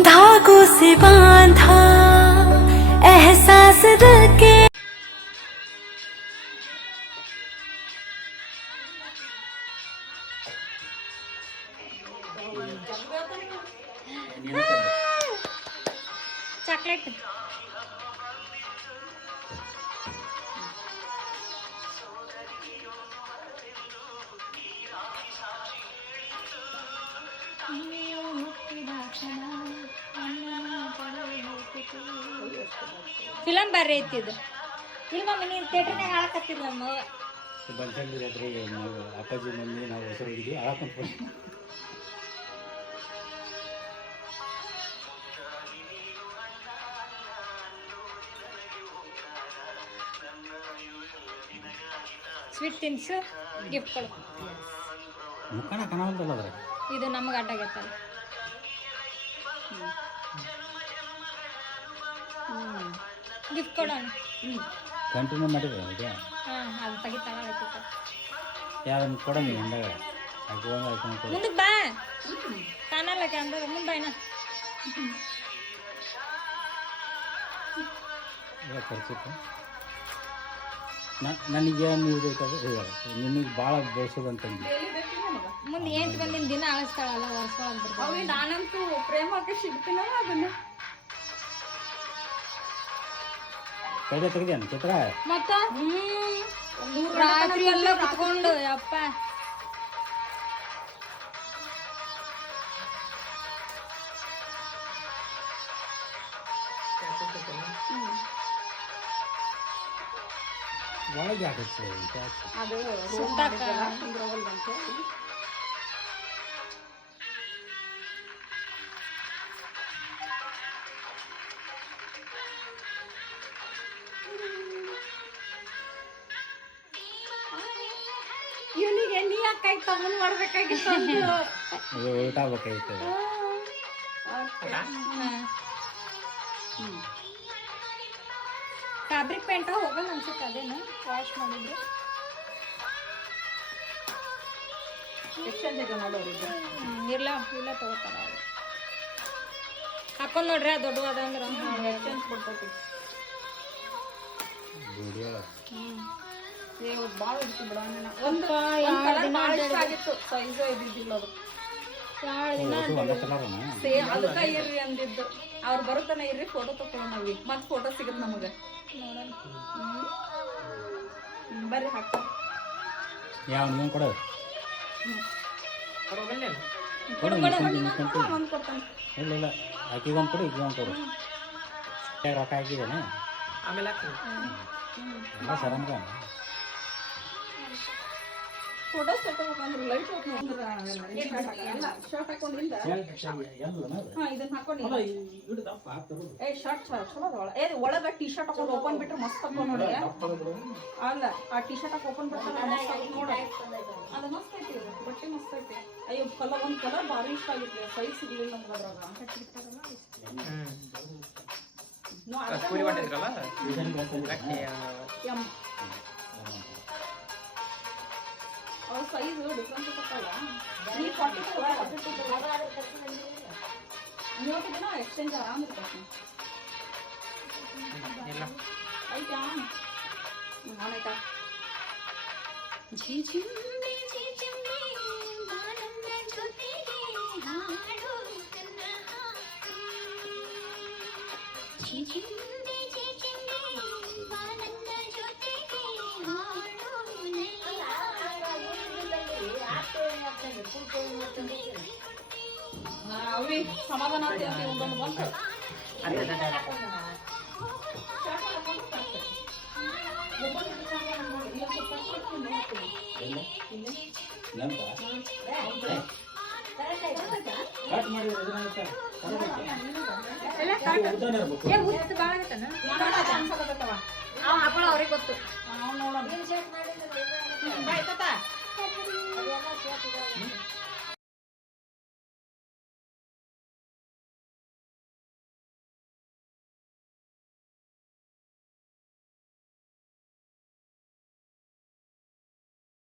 धागों से बांधा एहसास दिल के చాక్లెట్ ಫಿಲಮ್ ಬರ್ರಿ ಐತಿದು. ಇಲ್ಲ ಮಮ್ಮಿ ನೀನು ಥಿಯೇಟರ್ನಾಗ ನಮ್ಮ ನಾವು ಅಪ್ಪಾಜಿ ಮಮ್ಮಿ ನಾವು ಹೆಸರು ಹೋಗಿದ್ವಿ ಕುಂತ್ಕೊಂಡು ಸ್ವೀಟ್ ತಿನ್ಸು ಗಿಫ್ಟ್ ಕೊಡು. ಮುಖಾಣ ಇದು ನಮ್ಗೆ ಗಿಫ್ಟ್ ಕೊಡೋಣ. ಕಂಟಿನ್ಯೂ ಮಾಡಿದ್ರೆ ಹಾಂ ಅದು ತೆಗಿತಾಳ ಯಾವ್ದನ್ನ ಕೊಡಂಗಿ ಹಿಂದಾಗ ಹಾಕುವಂಗ ಹಾಕೊಂಡು ಕೊಡು. ಮುಂದಕ್ಕೆ ಬಾ. ಕಾಣಲ್ಲ ಕ್ಯಾಮ್ರಾ ಮುಂದೆ ಬಾ ಇನ್ನ. ಖರ್ಚಿತ್ತು ನನಗೆ ನೀವು ಬೇಕಾದ್ರೆ ನಿನಗೆ ಭಾಳ ಬೆಳೆಸೋದಂತಂದು. ಮುಂದೆ ಏನು ಬಂದಿನ ದಿನ ಅಳಿಸ್ತಾಳಲ್ಲ ವರ್ಷ ಅವಿ ನಾನಂತೂ ಪ್ರೇಮಕ್ಕೆ ಸಿಗ್ತೀನಲ್ಲ ಅದನ್ನ. ಕೈಗೆ ತೆಗ್ದೇನು ಚಿತ್ರ ಮತ್ತ ರಾತ್ರಿ ಎಲ್ಲ ಕುತ್ಕೊಂಡು ಯಪ್ಪ ಒಳಗೆ ಹಾಕಿತ್ತು ಜಾಸ್ತಿ ಅದು ಸುತ್ತಾಕ ಇವನಿಗೆ ನೀ ಅಕ್ಕಾಗಿ ತಮ್ಮನ್ ಮಾಡ್ಬೇಕಾಗಿತ್ತು ಉಲ್ಟಾ ಬೇಕಾಗಿತ್ತು ಫ್ಯಾಬ್ರಿಕ್ ಪೇಂಟ್ ಹೋಗಲ್ಲ ಅನ್ಸುತ್ತೆ ಅದೇನು? ವಾಶ್ ಮಾಡಿದ್ರು. ಹ್ಮ್, ಇಲ್ಲ ಇಲ್ಲ ತಗೋತಾರ ಹಾಕೊಂಡ್ ನೋಡ್ರಿ ದೊಡ್ಡವಾದ ಅಂದ್ರೆ. ಎಕ್ಸ್ಚೇಂಜ್ ಕೊಡ್ತೈತಿ. ವಿಡಿಯೋ ಏ ಭಾಳ ಹಿಡಿತು ಬಿಡ ಒಂದು ಎರಡು ದಿನ ಭಾಳ ಇಷ್ಟ ಆಗಿತ್ತು. ಸೈಜು ಇದ್ದಿದ್ದಿಲ್ಲ ಅದು. ಸೇಮ್ ಅದಕ್ಕ ಇರ್ರಿ ಅಂದಿದ್ದು. ಅವ್ರು ಬರುತ್ತಾನೆ ಇರ್ರಿ ಫೋಟೋ ತಗೊಳೋಣವಿ ಮತ್ ಫೋಟೋ ಸಿಗತ್ ನಮಗ. ಬರ್ರಿ ಹಾಕ ಯಾವ ನೀವು ಕೊಡು. ಕೊಡು ನಿಂತ್ಕೊಂತು ಒಂದ್ ಕೊಡ್ತಾನೆ. ಇಲ್ಲ ಇಲ್ಲ. ಆಕಿಗೊಂದು ಕೊಡು ಈಗೊಂದು ಕೊಡು. ಹೇಗೆ ರೊಕ್ಕ ಹಾಕಿದ್ದೇನೆ. ಎಲ್ಲ ಸರಂಗ ಫೋಟೋಸ್ ಲೈಟ್ ಎಲ್ಲ ಶರ್ಟ್ ಹಾಕೊಂಡಿಂದ ಹಾ ಇದನ್ನ ಹಾಕೊಂಡಿಲ್ಲ ಏ ಶರ್ಟ್ ಚಲೋ ಏ ಒಳಗ ಟಿ ಶರ್ಟ್ ಹಾಕೊಂಡು ಓಪನ್ ಬಿಟ್ರೆ ಮಸ್ತ್ ಹಾಕೊಂಡ್ ನೋಡಿ ಅಲ್ಲ ಆ ಟಿ ಶರ್ಟ್ ಹಾಕಿ ಓಪನ್ ಬಿಡ್ತಾರ ಅದು ಮಸ್ತ್ ಐತಿ ಬಟ್ಟೆ ಮಸ್ತ್ ಐತಿ ಅಯ್ಯೋ ಕಲರ್ ಒಂದ್ ಕಲರ್ ಭಾರಿ ಇಷ್ಟ ಆಗಿತ್ತು ಸೈಜ್ ಸಿಗ್ಲಿಲ್ಲ ನಮ್ಗೆ ಅದ್ರಾಗ ನೋ, ಅದ್ರಾಗ ಸೈಜು ಡಿಫ್ರೆನ್ಸ್ ಇರುತ್ತಲ್ಲ ನೀ ಫಾರ್ಟಿ ಟು ಫಾರ್ಟಿ ಟು ಮೂವತ್ತು ದಿನ ಎಕ್ಸ್ಚೇಂಜ್ ಆರಾಮ್ ಇರ್ತೈತಿ ಆಯ್ತಾ ಆಯ್ತಾ ಜಿ ಜಿ Thank you. ಅವಿ ಸಮಾಧಾನ ಅಂತ ಒಂದೊಂದು ಬಂತು ಅವ್ರಿಗೆ ಗೊತ್ತು. ನೋಡೋಣ Hı?